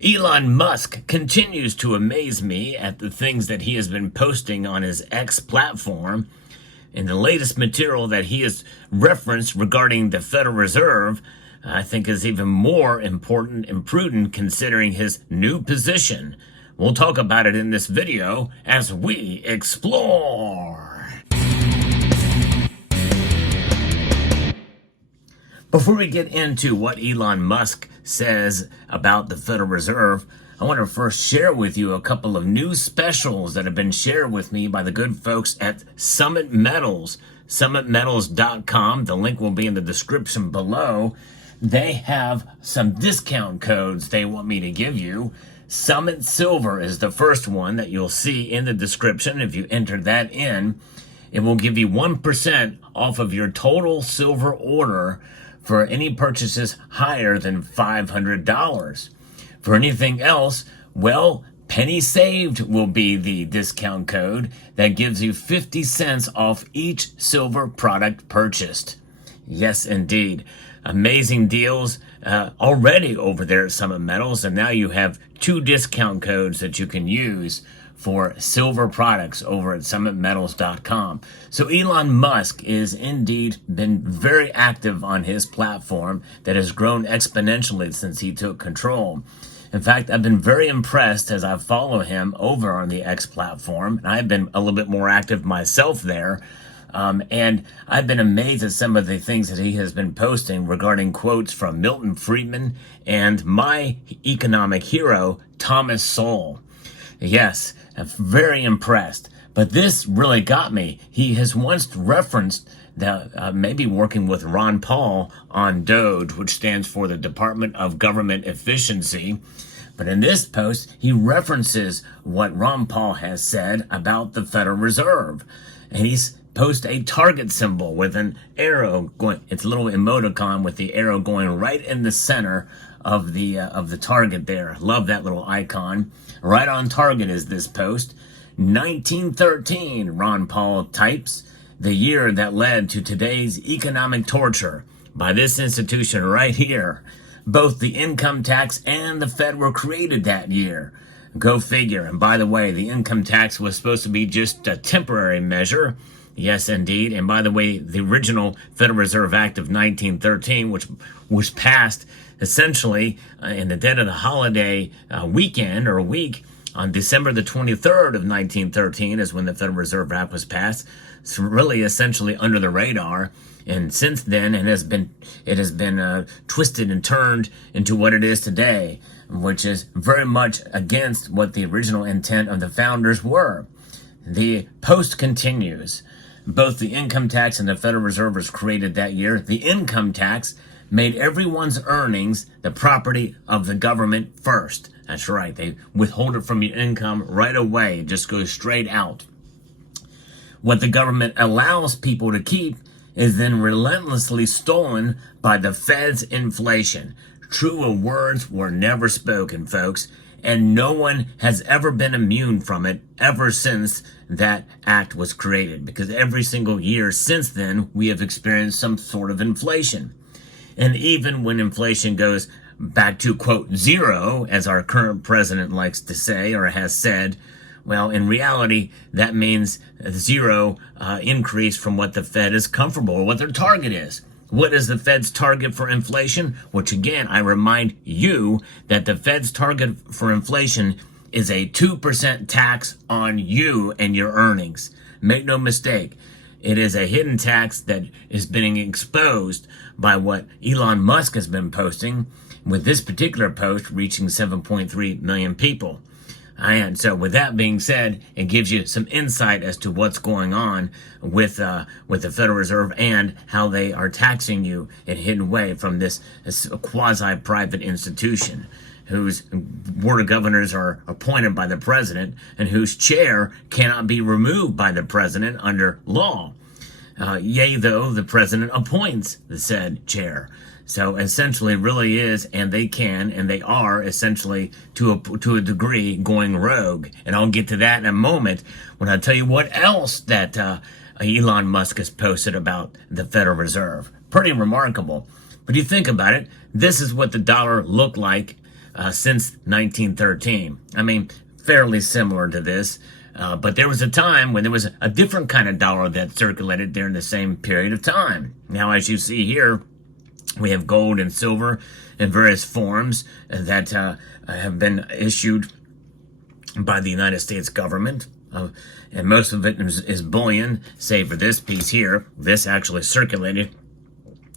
Elon Musk continues to amaze me at the things that he has been posting on his X platform. And the latest material that he has referenced regarding the Federal Reserve, I think is even more important and prudent considering his new position. We'll talk about it in this video as we explore. Before we get into what Elon Musk says about the Federal Reserve, I want to first share with you a couple of new specials that have been shared with me by the good folks at Summit Metals, summitmetals.com. The link will be in the description below. They have some discount codes they want me to give you. Summit Silver is the first one that you'll see in the description. If you enter that in, it will give you 1% off of your total silver order for any purchases higher than $500. For anything else, well, PennySaved will be the discount code that gives you 50 cents off each silver product purchased. Yes, indeed. Amazing deals already over there at Summit Metals, and now you have 2 discount codes that you can use for silver products over at summitmetals.com. So Elon Musk is indeed been very active on his platform that has grown exponentially since he took control. In fact, I've been very impressed as I follow him over on the X platform, and I've been a little bit more active myself there. And I've been amazed at some of the things that he has been posting regarding quotes from Milton Friedman and my economic hero, Thomas Sowell. Yes, I'm very impressed. But this really got me. He has once referenced that maybe working with Ron Paul on DOGE, which stands for the Department of Government Efficiency. But in this post, he references what Ron Paul has said about the Federal Reserve. And he's post a target symbol with an arrow going. It's a little emoticon with the arrow going right in the center of the target there. Love that little icon. Right on target is this post. 1913, Ron Paul types, the year that led to today's economic torture by this institution right here. Both the income tax and the Fed were created that year. Go figure. And by the way, the income tax was supposed to be just a temporary measure. Yes, indeed. And by the way, the original Federal Reserve Act of 1913, which was passed essentially in the dead of the holiday weekend or week on December the 23rd of 1913 is when the Federal Reserve Act was passed. It's really essentially under the radar. And since then, it has been twisted and turned into what it is today, which is very much against what the original intent of the founders were. The post continues. Both the income tax and the Federal Reserve was created that year. The income tax made everyone's earnings the property of the government first. That's right. They withhold it from your income right away. It just goes straight out. What the government allows people to keep is then relentlessly stolen by the Fed's inflation. Truer words were never spoken, folks, and no one has ever been immune from it ever since that act was created, because every single year since then, we have experienced some sort of inflation. And even when inflation goes back to, quote, zero, as our current president likes to say or has said, well, in reality, that means zero increase from what the Fed is comfortable or what their target is. What is the Fed's target for inflation? Which again, I remind you that the Fed's target for inflation is a 2% tax on you and your earnings. Make no mistake. It is a hidden tax that is being exposed by what Elon Musk has been posting, with this particular post reaching 7.3 million people. And so with that being said, it gives you some insight as to what's going on with the Federal Reserve and how they are taxing you in a hidden way from this quasi-private institution whose board of governors are appointed by the president and whose chair cannot be removed by the president under law. Yea, though the president appoints the said chair. So essentially really is, and they can, and they are essentially to a degree going rogue. And I'll get to that in a moment when I tell you what else that Elon Musk has posted about the Federal Reserve. Pretty remarkable. But you think about it, this is what the dollar looked like since 1913. I mean, fairly similar to this. But there was a time when there was a different kind of dollar that circulated during the same period of time. Now, as you see here, we have gold and silver in various forms that have been issued by the United States government. And most of it is bullion, save for this piece here. This actually circulated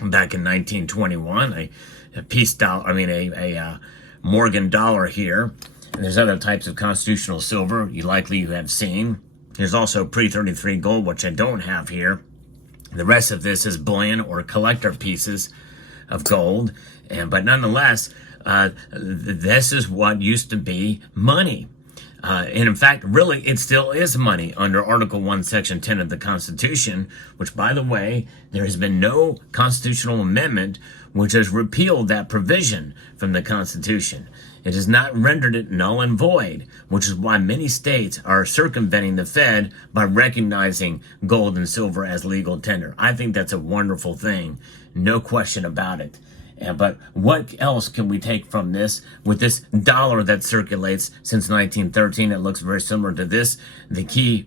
back in 1921, a peace dollar, a Morgan dollar here. And there's other types of constitutional silver you have seen. There's also pre-33 gold, which I don't have here. The rest of this is bullion or collector pieces of gold. But nonetheless, this is what used to be money. And in fact, really, it still is money under Article 1, Section 10 of the Constitution, which, by the way, there has been no constitutional amendment which has repealed that provision from the Constitution. It has not rendered it null and void, which is why many states are circumventing the Fed by recognizing gold and silver as legal tender. I think that's a wonderful thing, no question about it. But what else can we take from this with this dollar that circulates since 1913? It looks very similar to this. The key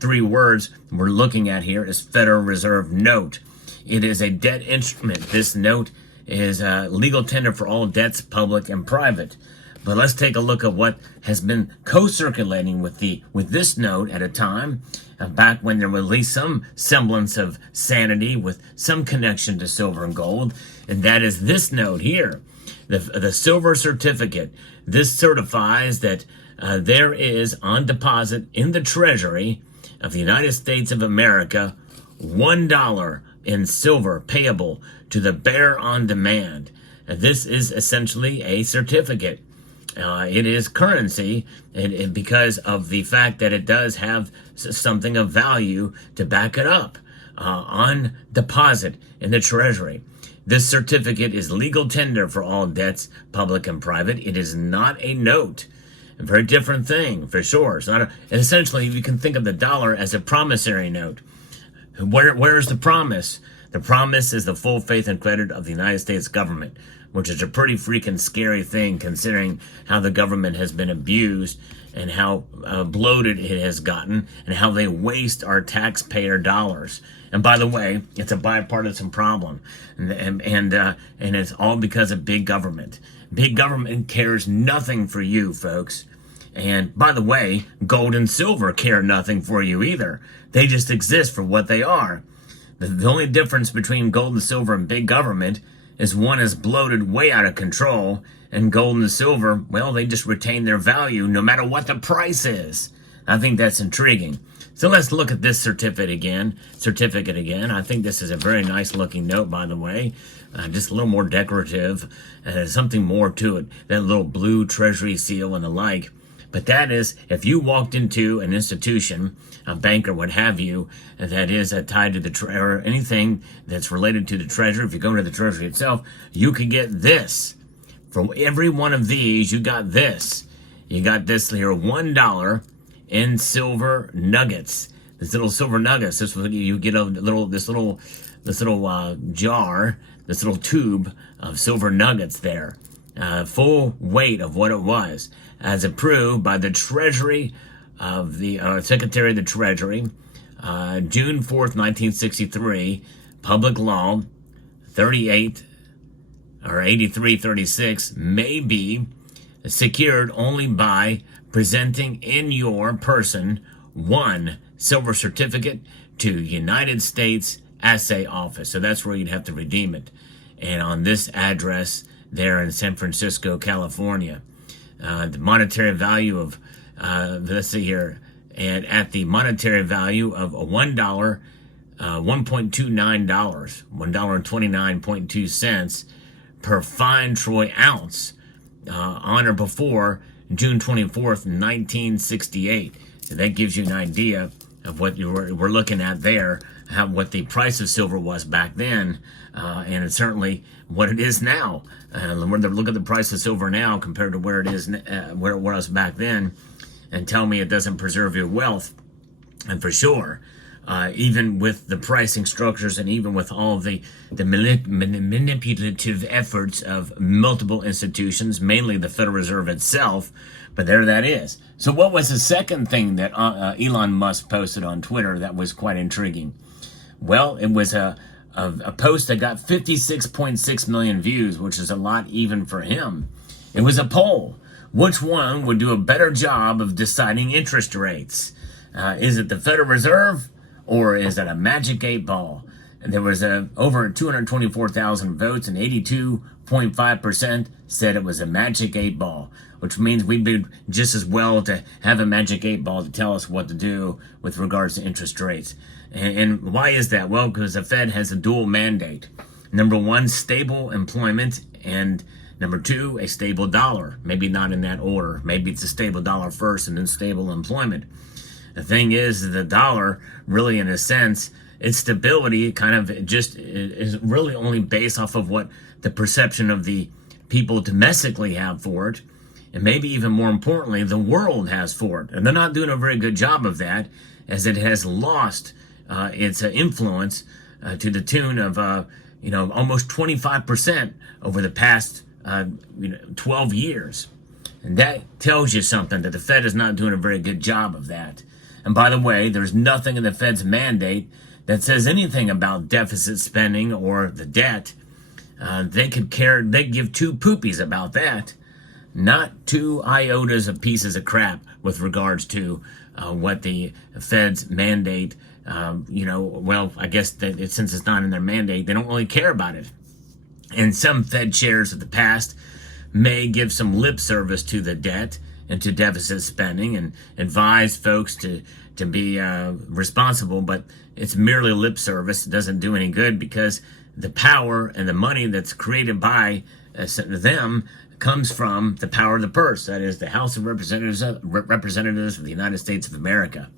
three words we're looking at here is Federal Reserve note. It is a debt instrument. This note is legal tender for all debts, public and private. But let's take a look at what has been co-circulating with this note at a time, back when there was at least some semblance of sanity with some connection to silver and gold, and that is this note here, the silver certificate. This certifies that there is on deposit in the Treasury of the United States of America $1 in silver payable to the bearer on demand. This is essentially a certificate. It is currency because of the fact that it does have something of value to back it up on deposit in the Treasury. This certificate is legal tender for all debts, public and private. It is not a note. A very different thing, for sure. It's not essentially, you can think of the dollar as a promissory note. Where is the promise? The promise is the full faith and credit of the United States government, which is a pretty freaking scary thing considering how the government has been abused and how bloated it has gotten and how they waste our taxpayer dollars. And by the way, it's a bipartisan problem, and it's all because of big government. Big government cares nothing for you, folks. And by the way, gold and silver care nothing for you either. They just exist for what they are. The only difference between gold and silver and big government is one is bloated way out of control, and gold and silver, well, they just retain their value no matter what the price is. I think that's intriguing. So let's look at this certificate again. I think this is a very nice looking note, by the way. Just a little more decorative, something more to it. That little blue treasury seal and the like. But that is, if you walked into an institution, a bank or what have you, that is tied to the or anything that's related to the treasury, if you go to the treasury itself, you could get this. For every one of these, you got this. You got this here, $1 in silver nuggets. This little silver nuggets. This was, you get this little jar, this little tube of silver nuggets there. Full weight of what it was, as approved by the Treasury of the Secretary of the Treasury, June 4th, 1963, Public Law 38 or 8336 may be secured only by presenting in your person one silver certificate to United States Assay Office. So that's where you'd have to redeem it. And on this address there in San Francisco, California, the monetary value of, let's see here, and at the monetary value of $1, $1.29, $1.29.2 per fine troy ounce, on or before June 24th, 1968. So that gives you an idea of what we're looking at there, what the price of silver was back then, and it's certainly what it is now. Look at the price of silver now compared to where it is, where it was back then, and tell me it doesn't preserve your wealth. And for sure, even with the pricing structures and even with all of the manipulative efforts of multiple institutions, mainly the Federal Reserve itself. But there that is. So what was the second thing that Elon Musk posted on Twitter that was quite intriguing? Well, it was a post that got 56.6 million views, which is a lot even for him. It was a poll. Which one would do a better job of deciding interest rates? Is it the Federal Reserve or is it a magic 8-ball? And there was over 224,000 votes, and 82.5% said it was a magic 8-ball, which means we'd be just as well to have a magic 8-ball to tell us what to do with regards to interest rates. And why is that? Well, because the Fed has a dual mandate. Number one, stable employment, and number two, a stable dollar. Maybe not in that order. Maybe it's a stable dollar first and then stable employment. The thing is, the dollar, really in a sense, its stability kind of just is really only based off of what the perception of the people domestically have for it, and maybe even more importantly, the world has for it. And they're not doing a very good job of that, as it has lost its influence to the tune of almost 25% over the past 12 years. And that tells you something, that the Fed is not doing a very good job of that. And by the way, there's nothing in the Fed's mandate that says anything about deficit spending or the debt. They give two poopies about that, not two iotas of pieces of crap with regards to what the Fed's mandate. I guess that since it's not in their mandate, they don't really care about it. And some Fed chairs of the past may give some lip service to the debt and to deficit spending and advise folks to be responsible, but it's merely lip service. It doesn't do any good, because the power and the money that's created by them comes from the power of the purse. That is the House of Representatives of the United States of America,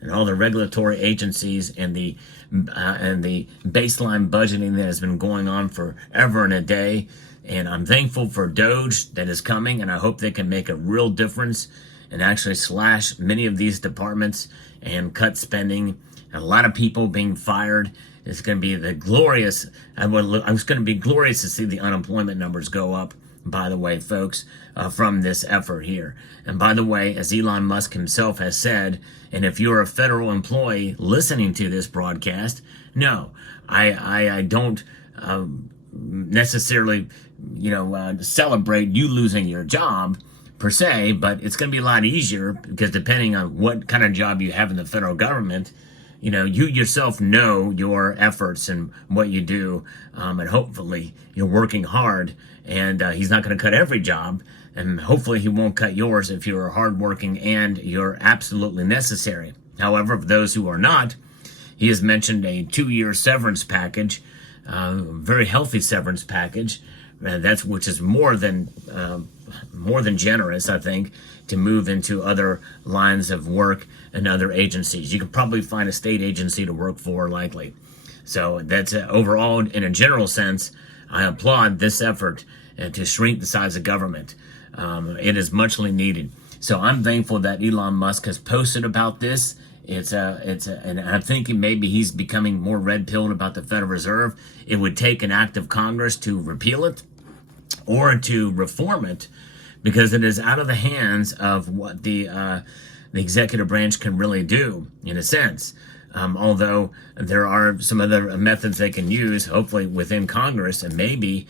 and all the regulatory agencies and the baseline budgeting that has been going on forever and a day. And I'm thankful for DOGE that is coming, and I hope they can make a real difference and actually slash many of these departments and cut spending. And a lot of people being fired. It's going to be glorious. I was going to be glorious to see the unemployment numbers go up, by the way, folks, from this effort here. And by the way, as Elon Musk himself has said, and if you're a federal employee listening to this broadcast, no, I don't necessarily celebrate you losing your job per se, but it's going to be a lot easier, because depending on what kind of job you have in the federal government, you yourself know your efforts and what you do, and hopefully you're working hard, and he's not going to cut every job, and hopefully he won't cut yours if you're hardworking and you're absolutely necessary. However, for those who are not, he has mentioned a 2-year severance package, very healthy severance package, which is more than generous, I think, to move into other lines of work and other agencies. You could probably find a state agency to work for, likely. So that's overall, in a general sense, I applaud this effort to shrink the size of government. It is muchly needed. So I'm thankful that Elon Musk has posted about this. And I'm thinking maybe he's becoming more red-pilled about the Federal Reserve. It would take an act of Congress to repeal it or to reform it, because it is out of the hands of what the executive branch can really do, in a sense. Although there are some other methods they can use, hopefully within Congress, and maybe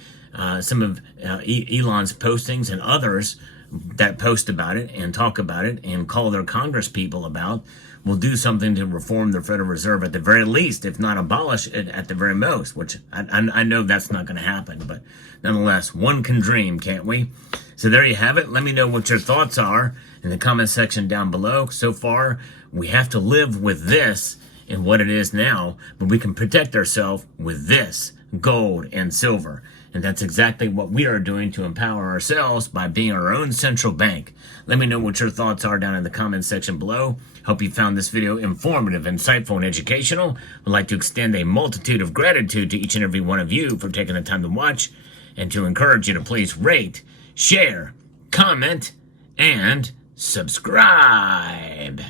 some of Elon's postings and others that post about it and talk about it and call their Congress people about will do something to reform the Federal Reserve at the very least, if not abolish it at the very most, which I know that's not going to happen. But nonetheless, one can dream, can't we? So there you have it. Let me know what your thoughts are in the comment section down below. So far, we have to live with this and what it is now, but we can protect ourselves with this, gold and silver. And that's exactly what we are doing to empower ourselves by being our own central bank. Let me know what your thoughts are down in the comment section below. Hope you found this video informative, insightful, and educational. I'd like to extend a multitude of gratitude to each and every one of you for taking the time to watch, and to encourage you to please rate, share, comment, and subscribe.